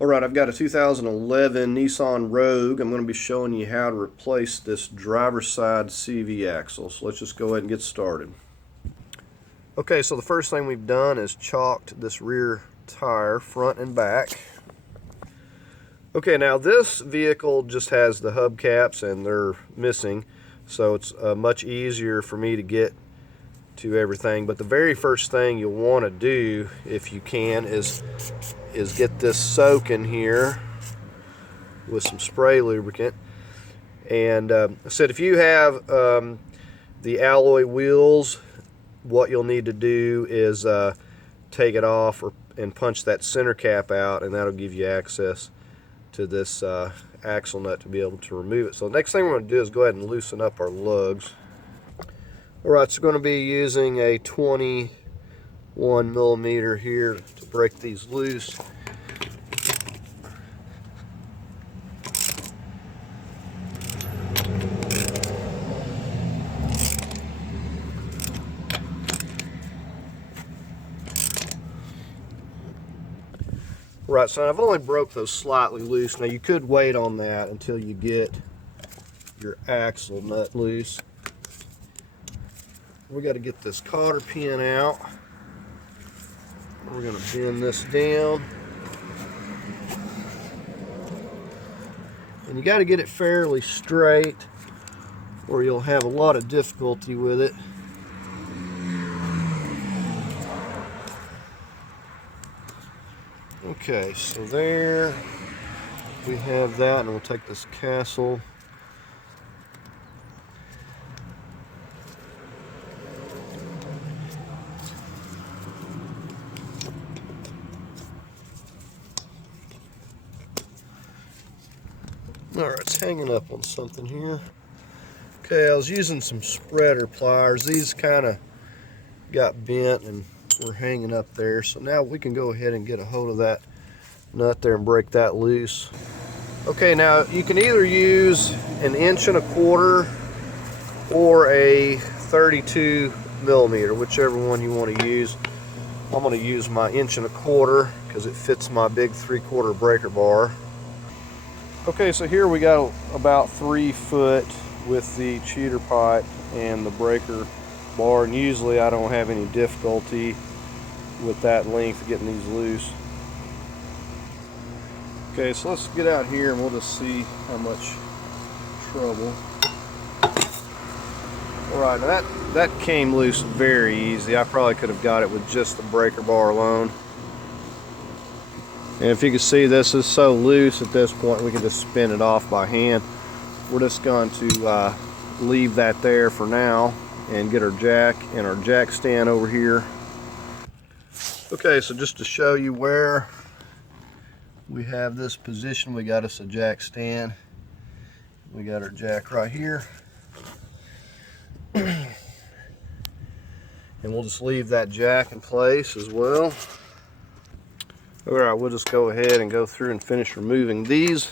Alright, I've got a 2011 Nissan Rogue. I'm going to be showing you how to replace this driver's side CV axle. So let's just go ahead and get started. Okay, so the first thing we've done is chalked this rear tire front and back. Okay, now this vehicle just has the hubcaps and they're missing, so it's much easier for me to get to everything. But the very first thing you'll want to do, if you can, is get this soaking here with some spray lubricant. And I said, if you have the alloy wheels, what you'll need to do is take it off and punch that center cap out, and that'll give you access to this axle nut to be able to remove it. So the next thing we're going to do is go ahead and loosen up our lugs. Alright, so we're going to be using a 21 millimeter here to break these loose. Right, so I've only broke those slightly loose. Now you could wait on that until you get your axle nut loose. We got to get this cotter pin out. We're going to bend this down. And you got to get it fairly straight or you'll have a lot of difficulty with it. Okay, so there we have that, and we'll take this castle. Alright, it's hanging up on something here. Okay, I was using some spreader pliers. These kind of got bent and were hanging up there. So now we can go ahead and get a hold of that nut there and break that loose. Okay, now you can either use an 1.25 inch or a 32 millimeter, whichever one you want to use. I'm going to use my 1.25 inch because it fits my big 3/4 breaker bar. Okay, so here we got about 3 foot with the cheater pipe and the breaker bar, and usually I don't have any difficulty with that length getting these loose. Okay, so let's get out here and we'll just see how much trouble. Alright, now that came loose very easy. I probably could have got it with just the breaker bar alone. And if you can see, this is so loose at this point we can just spin it off by hand. We're just going to leave that there for now and get our jack and our jack stand over here. Okay, so just to show you where we have this position, we got us a jack stand. We got our jack right here. And we'll just leave that jack in place as well. Alright, we'll just go ahead and go through and finish removing these.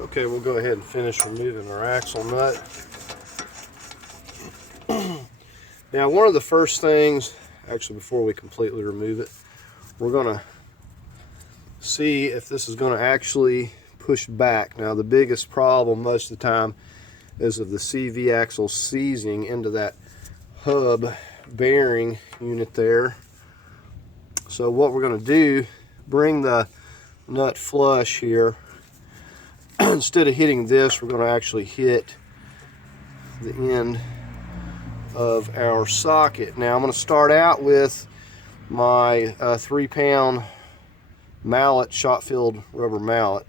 Okay, we'll go ahead and finish removing our axle nut. Now, one of the first things, actually before we completely remove it, we're going to see if this is going to actually push back. Now, the biggest problem most of the time is of the CV axle seizing into that hub bearing unit there. So what we're going to do, bring the nut flush here. Instead of hitting this, we're going to actually hit the end of our socket. Now I'm going to start out with my 3-pound mallet, shot-filled rubber mallet,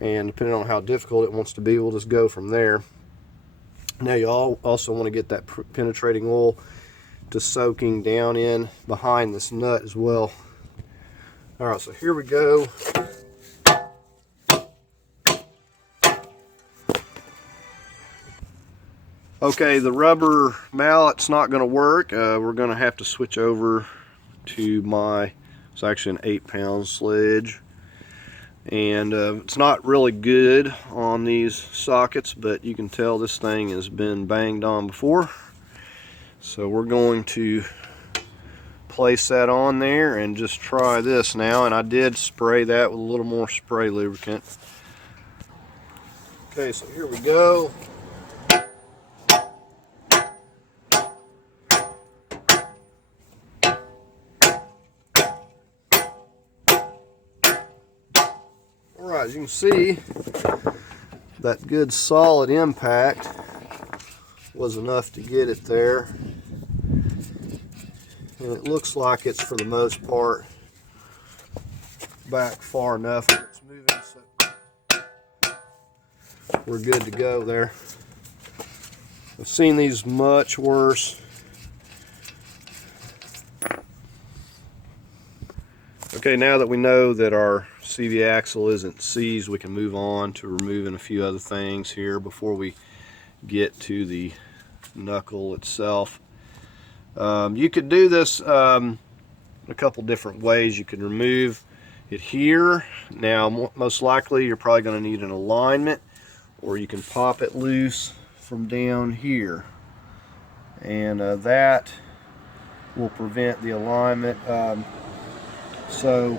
and depending on how difficult it wants to be, we'll just go from there. Now you also want to get that penetrating oil to soaking down in behind this nut as well. Alright, so here we go. Okay, the rubber mallet's not going to work. We're going to have to switch over to my It's actually an 8-pound sledge. And it's not really good on these sockets, but you can tell this thing has been banged on before. So we're going to place that on there and just try this now. And I did spray that with a little more spray lubricant. Okay, so here we go. Alright, as you can see, that good solid impact was enough to get it there. And it looks like it's, for the most part, back far enough that it's moving, so we're good to go there. I've seen these much worse. Okay, now that we know that our CV axle isn't seized, we can move on to removing a few other things here before we get to the knuckle itself. You could do this a couple different ways. You can remove it here. Now, most likely you're probably going to need an alignment, or you can pop it loose from down here, and that will prevent the alignment. So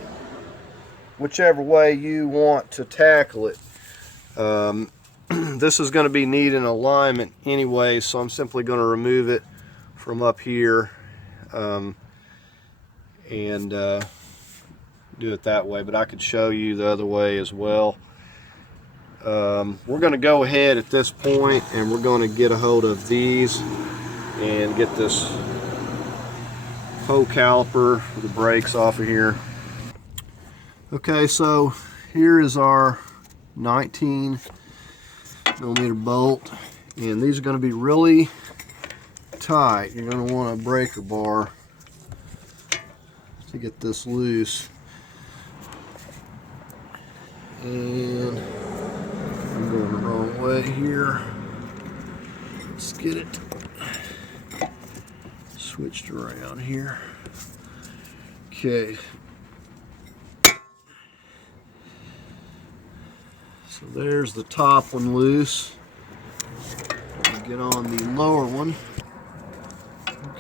whichever way you want to tackle it, this is going to be needing alignment anyway, so I'm simply going to remove it from up here and do it that way, but I could show you the other way as well. We're going to go ahead at this point and we're going to get a hold of these and get this toe caliper for the brakes off of here. Okay, so here is our 19mm bolt, and these are going to be really tight. You're going to want a breaker bar to get this loose. And I'm going the wrong way here. Let's get it switched around here. Okay. So there's the top one loose. We'll get on the lower one.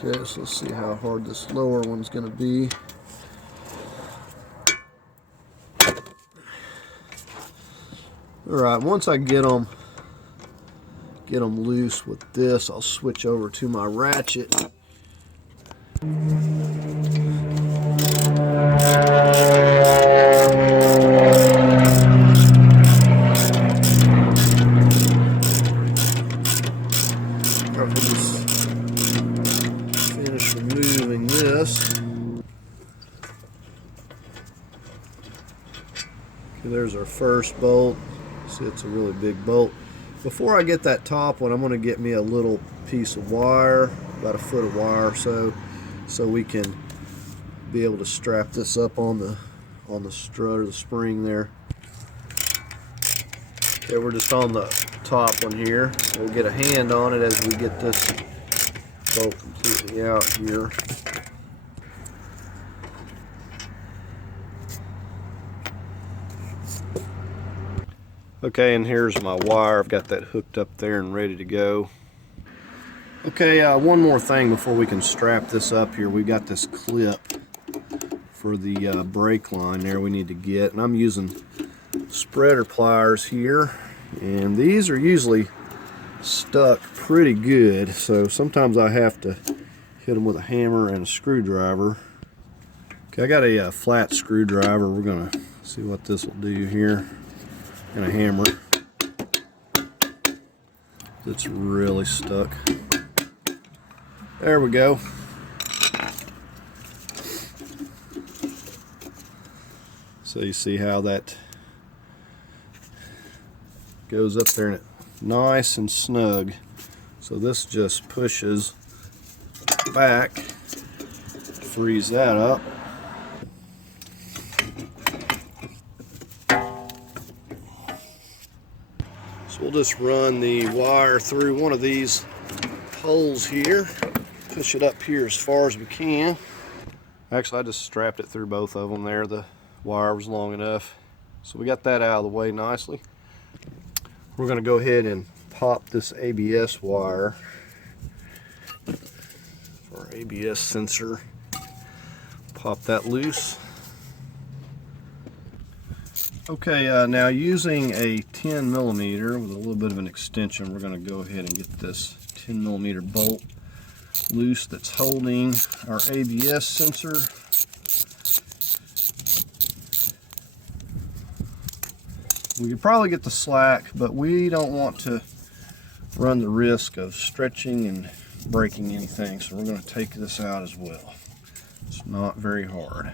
Okay, so let's see how hard this lower one's going to be. Alright, once I get them loose with this, I'll switch over to my ratchet. We'll just finish removing this. Okay, there's our first bolt. See, it's a really big bolt. Before I get that top one, I'm going to get me a little piece of wire, about a foot of wire or so we can be able to strap this up on the strut or the spring there. Okay, we're just on the top one here. We'll get a hand on it as we get this bolt completely out here. Okay, and here's my wire. I've got that hooked up there and ready to go. Okay, one more thing before we can strap this up here. We've got this clip for the brake line there we need to get, and I'm using spreader pliers here, and these are usually stuck pretty good, so sometimes I have to hit them with a hammer and a screwdriver. Okay, I got a flat screwdriver. We're gonna see what this will do here, and a hammer. It's really stuck. There we go. So you see how that goes up there, and it's nice and snug. So this just pushes back, frees that up. So we'll just run the wire through one of these holes here, push it up here as far as we can. Actually, I just strapped it through both of them there. The wire was long enough. So we got that out of the way nicely. We're going to go ahead and pop this ABS wire, or ABS sensor. Pop that loose. Okay, now using a 10 millimeter with a little bit of an extension, we're going to go ahead and get this 10 millimeter bolt loose that's holding our ABS sensor. We could probably get the slack, but we don't want to run the risk of stretching and breaking anything, so we're going to take this out as well. It's not very hard.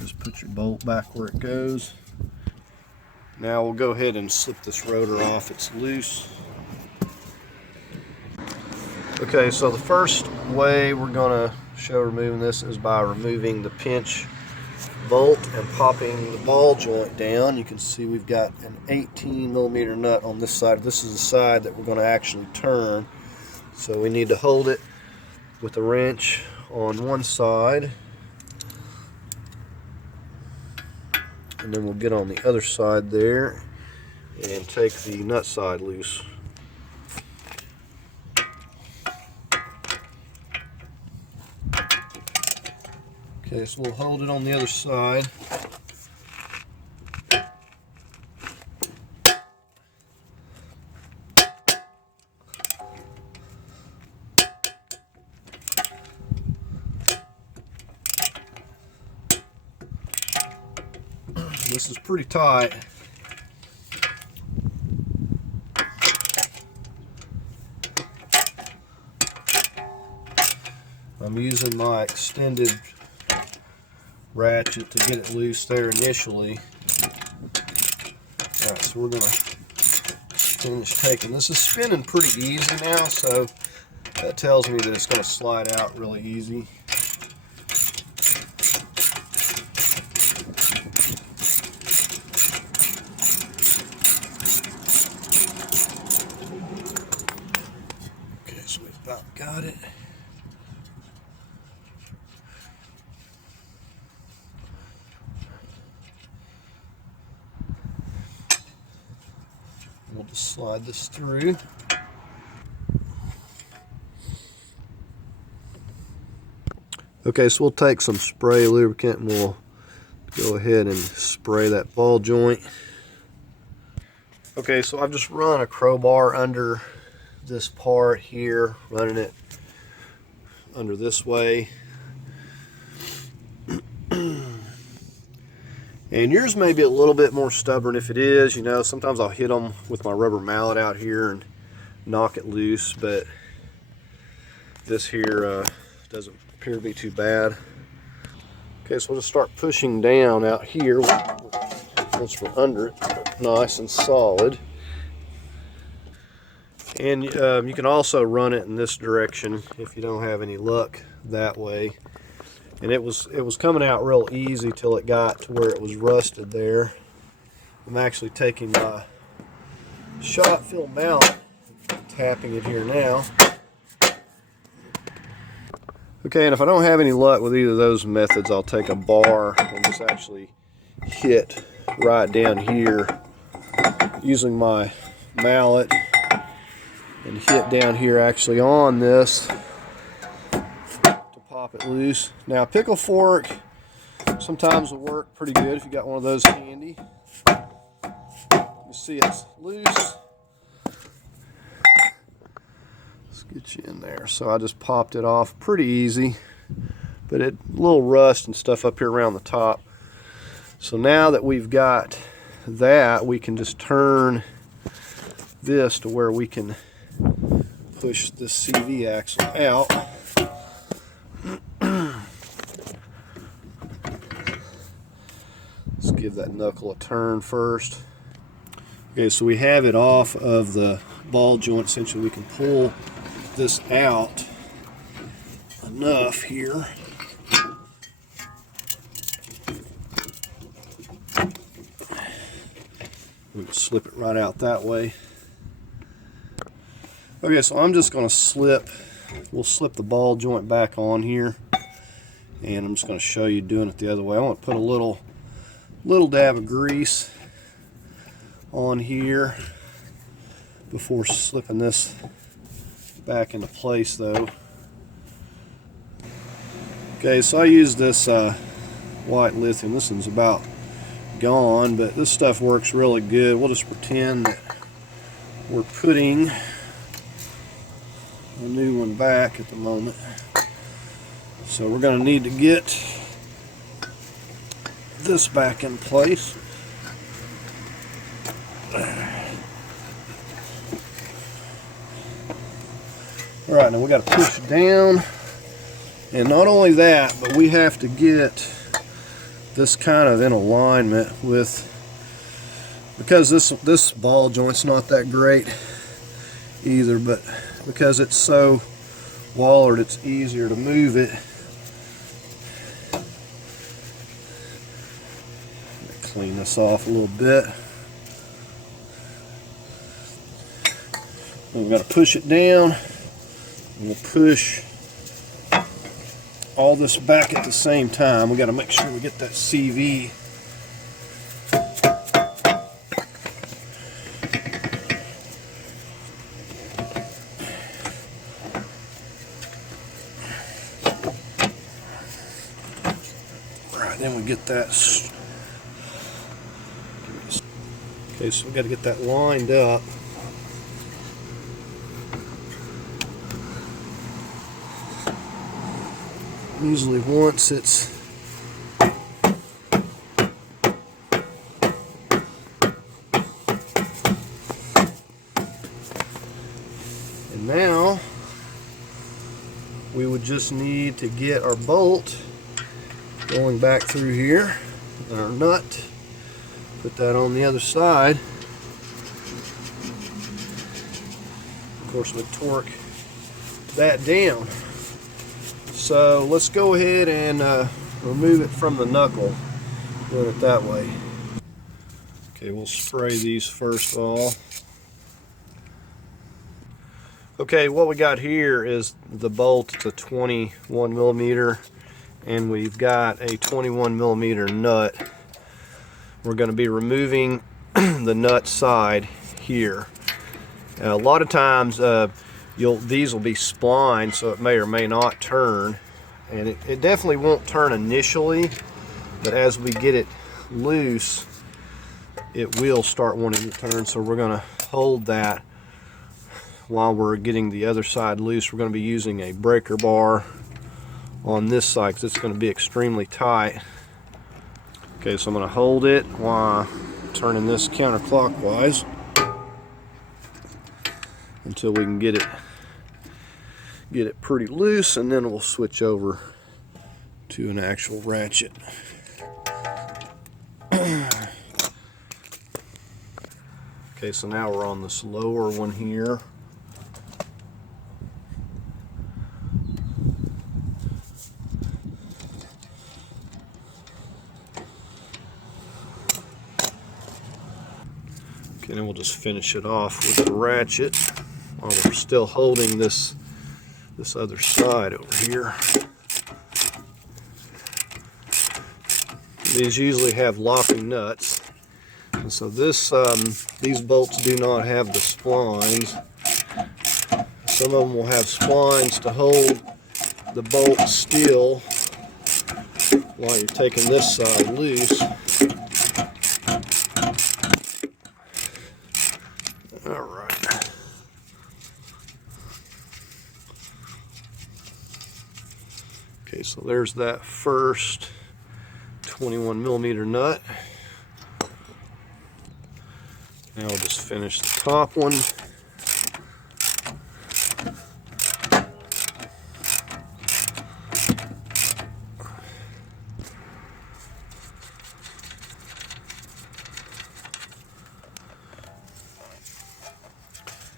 Just put your bolt back where it goes. Now we'll go ahead and slip this rotor off. It's loose. Okay, so the first way we're going to show removing this is by removing the pinch bolt and popping the ball joint down. You can see we've got an 18 millimeter nut on this side. This is the side that we're going to actually turn. So we need to hold it with a wrench on one side, and then we'll get on the other side there and take the nut side loose. Okay, so we'll hold it on the other side. This is pretty tight. I'm using my extended ratchet to get it loose there initially. Alright, so we're going to finish taking. This is spinning pretty easy now, so that tells me that it's going to slide out really easy. Okay, so we've about got it. We'll just slide this through. Okay, so we'll take some spray lubricant and we'll go ahead and spray that ball joint. Okay, so I've just run a crowbar under this part here, running it under this way. And yours may be a little bit more stubborn. If it is, you know, sometimes I'll hit them with my rubber mallet out here and knock it loose, but this here doesn't appear to be too bad. Okay, so we'll just start pushing down out here once we're under it, nice and solid. And you can also run it in this direction if you don't have any luck that way. And it was coming out real easy till it got to where it was rusted there. I'm actually taking my shot film mallet, tapping it here now. Okay, and if I don't have any luck with either of those methods, I'll take a bar and just actually hit right down here using my mallet and hit down here actually on this to pop it loose. Now, pickle fork sometimes will work pretty good if you got one of those handy. You see it's loose. Let's get you in there. So I just popped it off pretty easy, but it a little rust and stuff up here around the top. So now that we've got that, we can just turn this to where we can push this CV axle out. Let's give that knuckle a turn first. Okay, so we have it off of the ball joint. Essentially, we can pull this out enough here. We can slip it right out that way. Okay, so I'm just going to slip we'll slip the ball joint back on here, and I'm just going to show you doing it the other way. I want to put a little dab of grease on here before slipping this back into place though. Okay, so I use this white lithium. This one's about gone, but this stuff works really good. We'll just pretend that we're putting a new one back at the moment. So we're going to need to get this back in place. Alright, now we got to push it down, and not only that, but we have to get this kind of in alignment with, because this ball joint's not that great either, but because it's so wallered, it's easier to move it. Clean this off a little bit. And we've got to push it down, and we'll push all this back at the same time. We got to make sure we get that CV right. Then we get that. Okay, so we got to get that lined up. Usually once it's and now we would just need to get our bolt going back through here and our nut, put that on the other side. Of course, we torque that down. So let's go ahead and remove it from the knuckle, doing it that way. Okay, we'll spray these first of all. Okay, what we got here is the bolt. It's a 21 millimeter, and we've got a 21 millimeter nut. We're going to be removing the nut side here. A lot of times these will be splined, so it may or may not turn, and it definitely won't turn initially, but as we get it loose, it will start wanting to turn. So we're going to hold that while we're getting the other side loose. We're going to be using a breaker bar on this side because it's going to be extremely tight. Okay, so I'm going to hold it while turning this counterclockwise until we can get it pretty loose, and then we'll switch over to an actual ratchet. Okay, so now we're on this lower one here. Okay, then we'll just finish it off with the ratchet while we're still holding this other side over here. These usually have locking nuts, and so these bolts do not have the splines. Some of them will have splines to hold the bolt still while you're taking this side loose. All right. Okay, so there's that first 21 millimeter nut. Now we'll just finish the top one.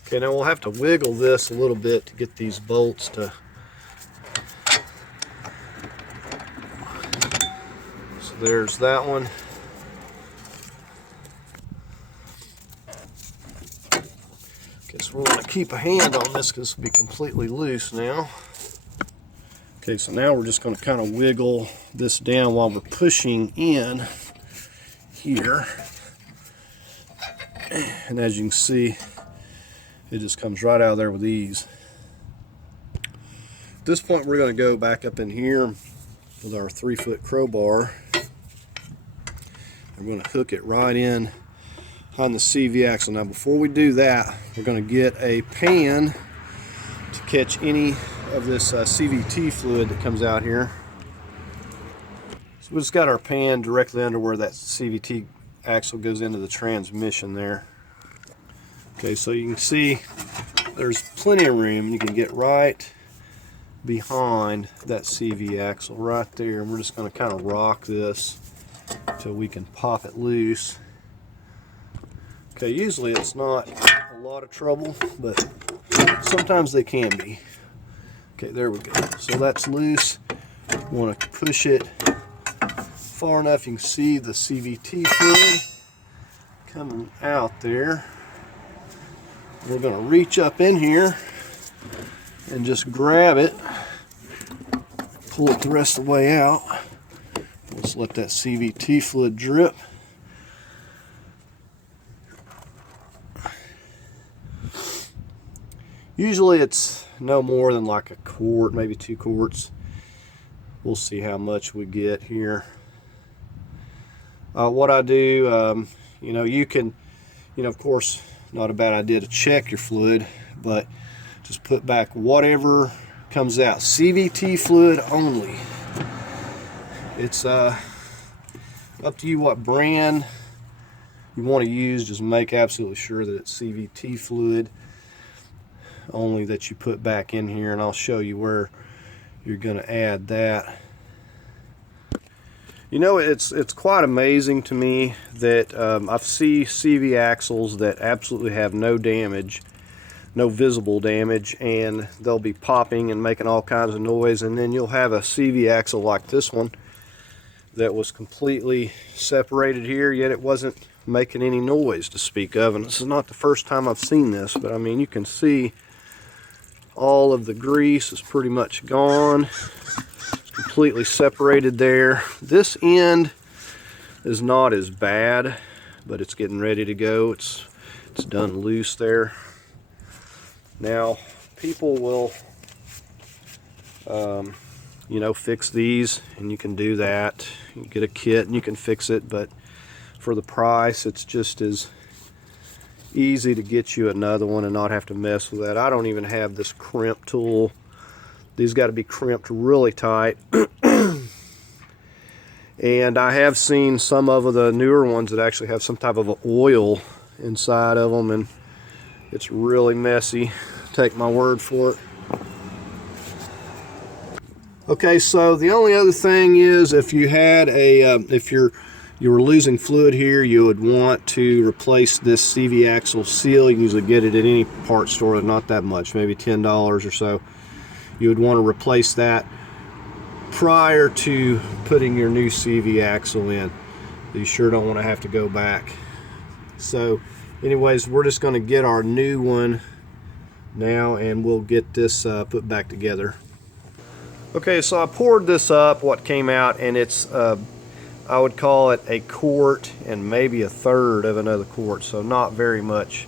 Okay, now we'll have to wiggle this a little bit to get these bolts to. So there's that one. Okay, so So we want to keep a hand on this because it'll be completely loose now. Okay, so now we're just going to kind of wiggle this down while we're pushing in here. And as you can see, it just comes right out of there with ease. At this point, we're going to go back up in here with our 3-foot crowbar. I'm going to hook it right in on the CV axle. Now, before we do that, we're going to get a pan to catch any of this CVT fluid that comes out here. So we just got our pan directly under where that CVT axle goes into the transmission there. Okay, so you can see there's plenty of room, and you can get right behind that CV axle right there, and we're just going to kind of rock this until we can pop it loose. Okay, usually it's not a lot of trouble, but sometimes they can be. Okay, there we go. So that's loose. We want to push it far enough you can see the CVT fluid coming out there. We're going to reach up in here and just grab it, pull it the rest of the way out. Let's let that CVT fluid drip. Usually it's no more than like a quart, maybe 2 quarts. We'll see how much we get here. What I do, you can, of course, not a bad idea to check your fluid, but just put back whatever comes out. CVT fluid only. It's up to you what brand you want to use. Just make absolutely sure that it's CVT fluid only that you put back in here, and I'll show you where you're going to add that. It's quite amazing to me that I've seen CV axles that absolutely have no damage, no visible damage, and they'll be popping and making all kinds of noise, and then you'll have a CV axle like this one that was completely separated here, yet it wasn't making any noise to speak of. And this is not the first time I've seen this, but I mean, you can see all of the grease is pretty much gone. It's completely separated there. This end is not as bad, but it's getting ready to go. It's done loose there. Now, people will fix these, and you can do that. You get a kit and you can fix it, but for the price, it's just as easy to get you another one and not have to mess with that. I don't even have this crimp tool. These got to be crimped really tight. And I have seen some of the newer ones that actually have some type of oil inside of them, and it's really messy. Take my word for it. Okay, so the only other thing is, if you had you were losing fluid here, you would want to replace this CV axle seal. You can usually get it at any parts store, not that much, maybe $10 or so. You would want to replace that prior to putting your new CV axle in. You sure don't want to have to go back. So anyways, we're just going to get our new one now, and we'll get this put back together. Okay, so I poured this up, what came out, and it's I would call it a quart and maybe a third of another quart, so not very much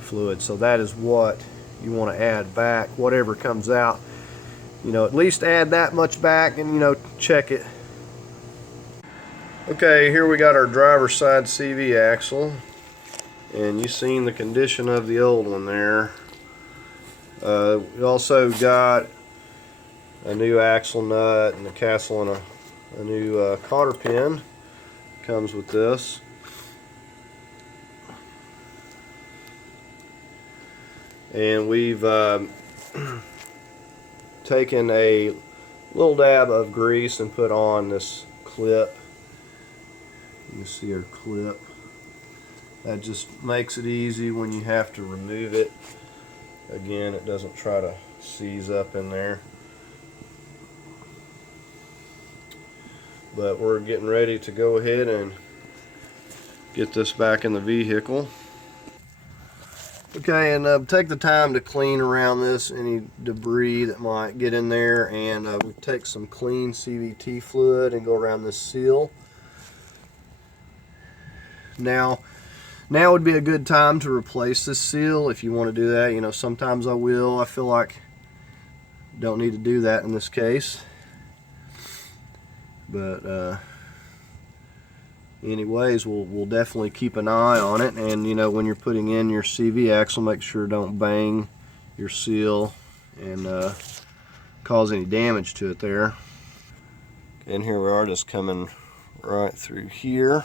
fluid. So that is what you want to add back, whatever comes out. At least add that much back, and check it. Okay, here we got our driver's side CV axle, and you've seen the condition of the old one there. We also got a new axle nut and a castle and a new cotter pin comes with this. And we've taken a little dab of grease and put on this clip. You can see our clip. That just makes it easy when you have to remove it. Again, it doesn't try to seize up in there. But we're getting ready to go ahead and get this back in the vehicle. Okay, and take the time to clean around this, any debris that might get in there, and we take some clean CVT fluid and go around this seal. Now would be a good time to replace this seal if you want to do that. You know, sometimes I will. I feel like don't need to do that in this case. But anyways, we'll definitely keep an eye on it, and you know, when you're putting in your CV axle, make sure don't bang your seal and cause any damage to it there. And here we are, just coming right through here.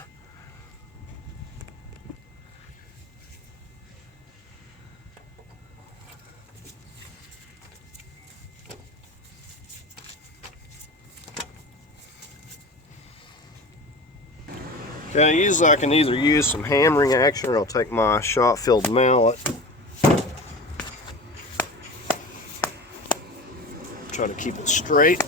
Okay, usually I can either use some hammering action or I'll take my shot-filled mallet. Try to keep it straight.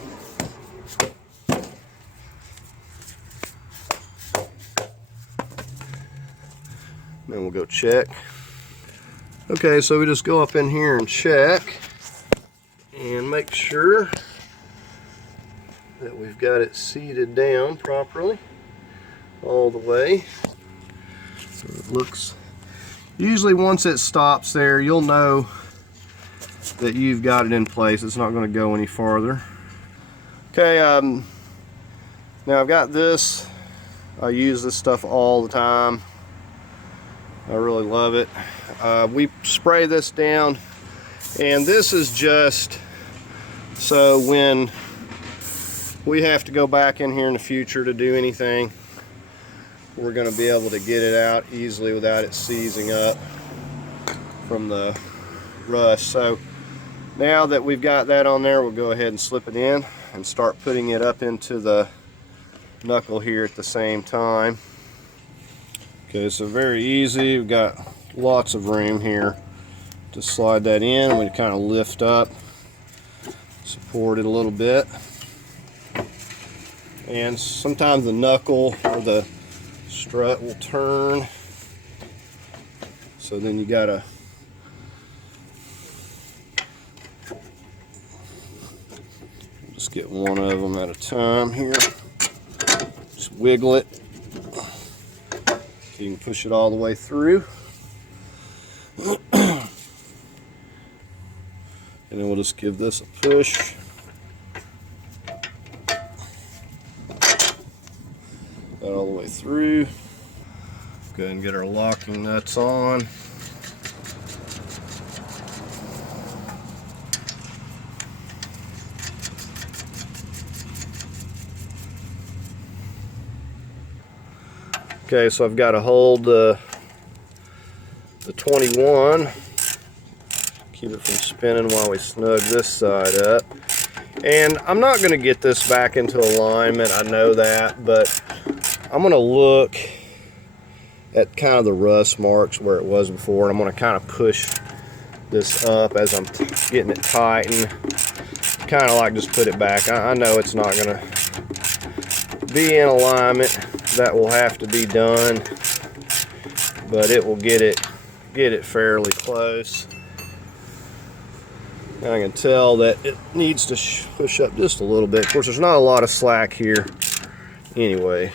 Then we'll go check. Okay, so we just go up in here and check and make sure that we've got it seated down properly all the way. So it looks, usually once it stops there, you'll know that you've got it in place. It's not going to go any farther. Okay, now I've got this. I use this stuff all the time. I really love it. We spray this down, and this is just so when we have to go back in here in the future to do anything, we're going to be able to get it out easily without it seizing up from the rust. So now that we've got that on there, we'll go ahead and slip it in and start putting it up into the knuckle here at the same time. Okay, so very easy. We've got lots of room here to slide that in. We kind of lift up, support it a little bit, and sometimes the knuckle or the strut will turn, so then you gotta just get one of them at a time here. Just wiggle it so you can push it all the way through. And then we'll just give this a push. That all the way through. Go ahead and get our locking nuts on. Okay, so I've got to hold the 21. Keep it from spinning while we snug this side up. And I'm not going to get this back into alignment, I know that, but I'm going to look at kind of the rust marks where it was before, and I'm going to kind of push this up as I'm getting it tight, and kind of like just put it back. I know it's not going to be in alignment. That will have to be done, but it will get it fairly close. And I can tell that it needs to push up just a little bit. Of course, there's not a lot of slack here anyway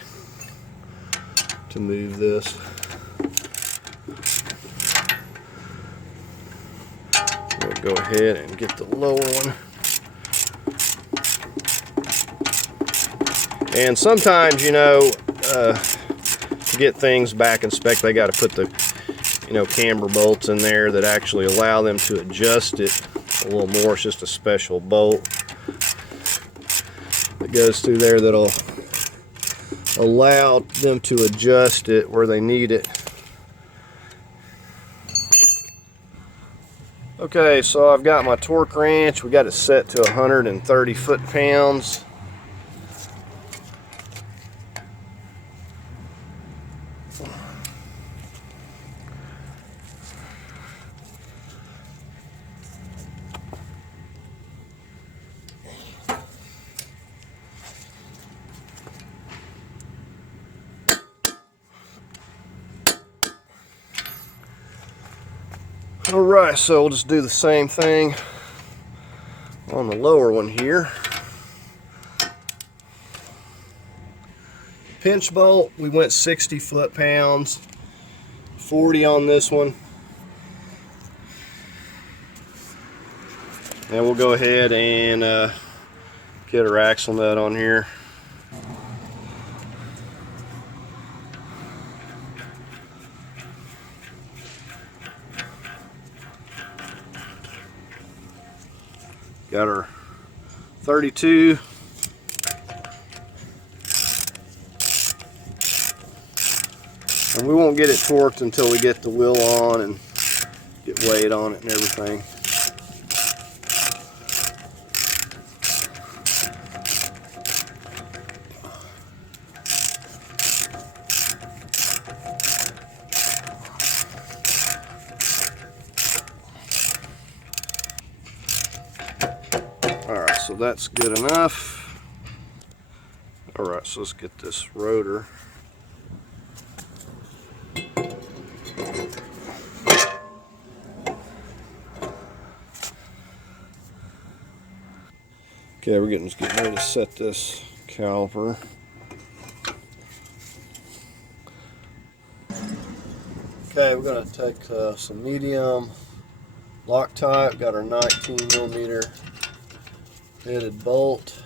to move this. We'll go ahead and get the lower one. And sometimes, you know, to get things back in spec, they got to put the, you know, camber bolts in there that actually allow them to adjust it a little more. It's just a special bolt that goes through there that'll allow them to adjust it where they need it. Okay, so I've got my torque wrench. We got it set to 130 foot-pounds. Alright, so we'll just do the same thing on the lower one here. Pinch bolt, we went 60 foot-pounds, 40 on this one. And we'll go ahead and get our axle nut on here. Got our 32. And we won't get it torqued until we get the wheel on and get weight on it and everything. Alright, so that's good enough. Alright, so let's get this rotor. Okay, we're getting ready to set this caliper. Okay, we're going to take some medium Loctite. Got our 19mm headed bolt.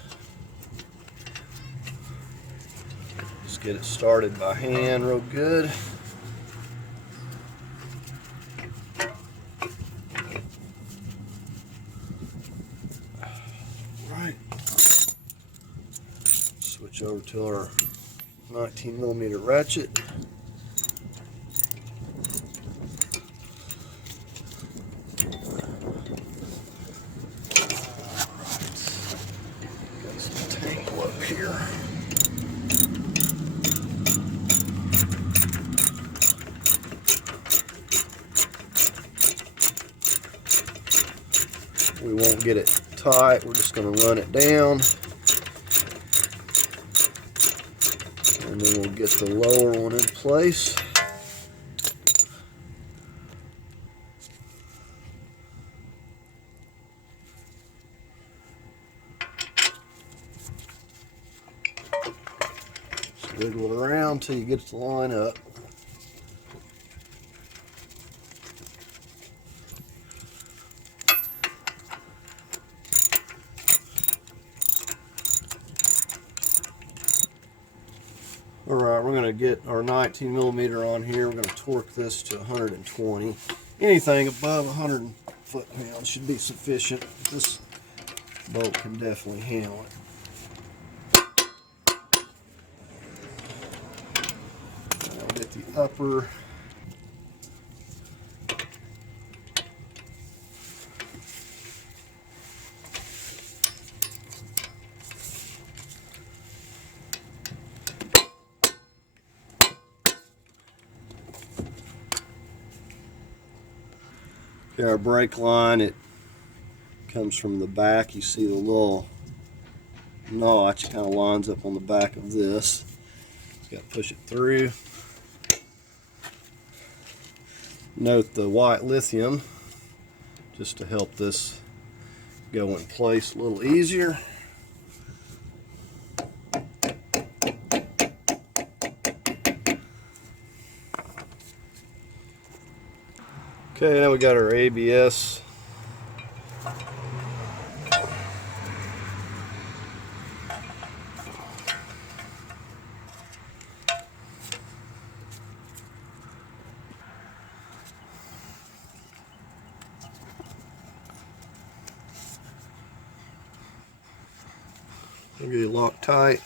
Just get it started by hand real good. Switch over to our 19mm ratchet. Got some tangle up here. We won't get it tight, we're just going to run it down. And then we'll get the lower one in place. Just wiggle it around until you get it to line up. Alright, we're going to get our 19mm on here. We're going to torque this to 120. Anything above 100 foot-pounds should be sufficient. This bolt can definitely handle it. I'll get the upper. Okay, our brake line, it comes from the back. You see the little notch kind of lines up on the back of this. Just got to push it through. Note the white lithium, just to help this go in place a little easier. Okay, now we got our ABS. We'll get it locked tight.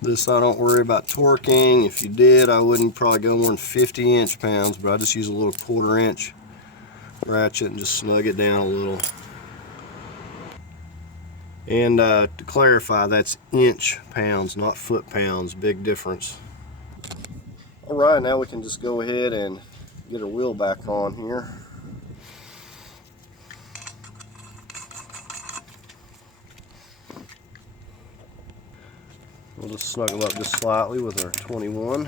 This I don't worry about torquing. If you did, I wouldn't probably go more than 50 inch-pounds, but I just use a little 1/4 inch ratchet and just snug it down a little. And to clarify, that's inch-pounds, not foot-pounds. Big difference. Alright, now we can just go ahead and get her wheel back on here. We'll just snuggle up just slightly with our 21.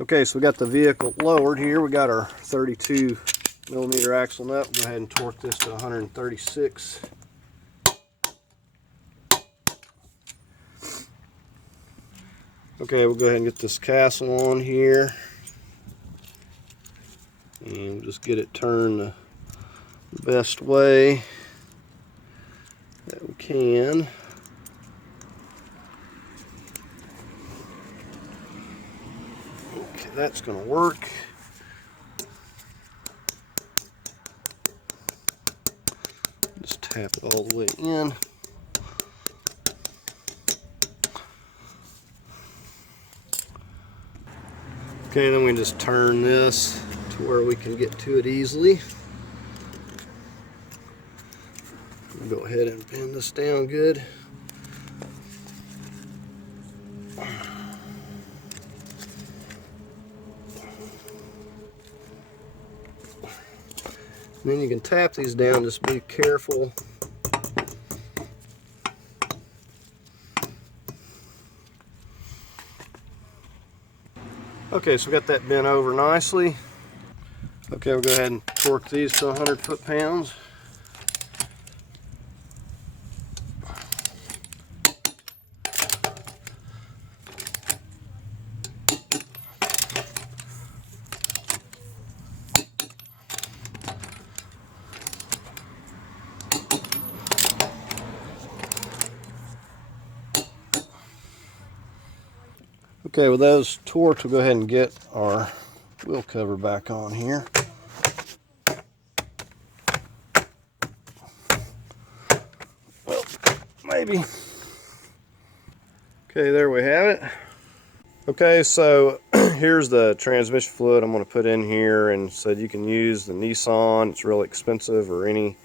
Okay, so we got the vehicle lowered here. We got our 32 millimeter axle nut. We'll go ahead and torque this to 136. Okay, we'll go ahead and get this castle on here. And we'll just get it turned the best way that we can. Okay, that's going to work. Just tap it all the way in. Okay, then we just turn this to where we can get to it easily. We'll go ahead and pin this down good. And then you can tap these down, just be careful. Okay, so we got that bent over nicely. Okay, we'll go ahead and torque these to 100 foot-pounds. Okay, with those torqued, we'll go ahead and get our wheel cover back on here. Well, maybe. Okay, there we have it. Okay, so here's the transmission fluid I'm going to put in here, and said you can use the Nissan. It's really expensive, or any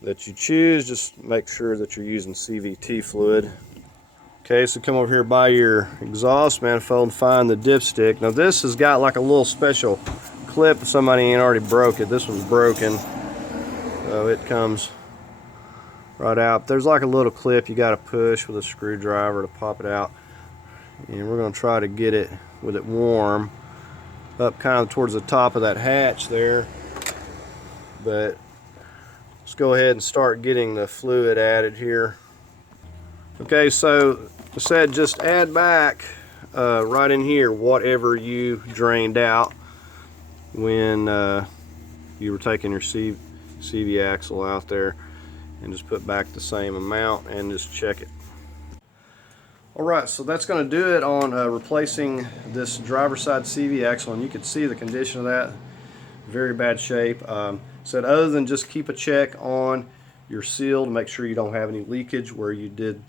that you choose. Just make sure that you're using CVT fluid. Okay, so come over here by your exhaust manifold and find the dipstick. Now this has got like a little special clip if somebody ain't already broke it. This one's broken, so it comes right out. There's like a little clip you got to push with a screwdriver to pop it out. And we're going to try to get it with it warm up kind of towards the top of that hatch there. But let's go ahead and start getting the fluid added here. Okay, so I said just add back right in here whatever you drained out when you were taking your CV axle out there, and just put back the same amount and just check it. Alright, so that's going to do it on replacing this driver's side CV axle, and you can see the condition of that. Very bad shape. Said other than just keep a check on your seal to make sure you don't have any leakage where you did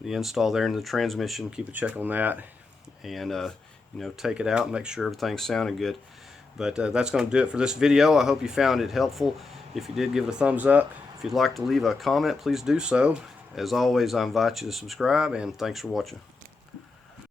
the install there in the transmission. Keep a check on that, and you know, take it out and make sure everything's sounding good. But that's going to do it for this video. I hope you found it helpful. If you did, give it a thumbs up. If you'd like to leave a comment, please do so. As always, I invite you to subscribe, and thanks for watching.